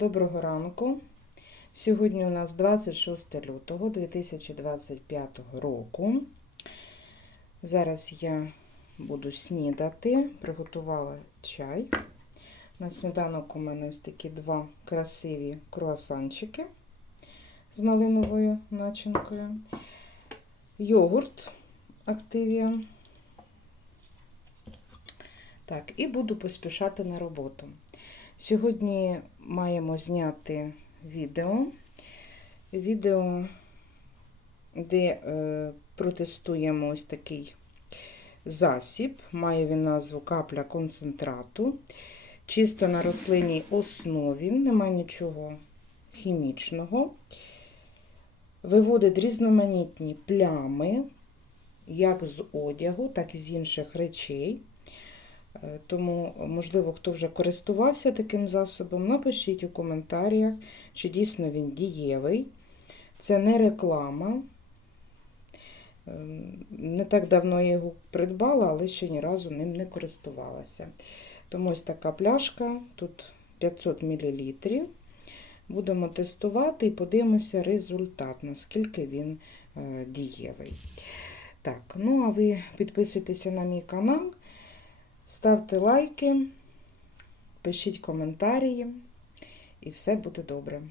Доброго ранку. Сьогодні у нас 26 лютого 2025 року. Зараз я буду снідати, приготувала чай. На сніданок у мене ось такі два красиві круасанчики з малиновою начинкою, йогурт Активія. Так, і буду поспішати на роботу. Сьогодні маємо зняти відео. Відео, де е, протестуємо ось такий засіб. Має він назву капля концентрату. Чисто на рослинній основі, немає нічого хімічного. Виводить різноманітні плями, як з одягу, так і з інших речей. Тому, можливо, хто вже користувався таким засобом, напишіть у коментарях, чи дійсно він дієвий. Це не реклама. Не так давно я його придбала, але ще ні разу ним не користувалася. Тому ось така пляшка, тут 500 мл. Будемо тестувати і подивимося результат, наскільки він дієвий. Так, ну а ви підписуйтеся на мій канал. Ставте лайки, пишіть коментарі, і все буде добре.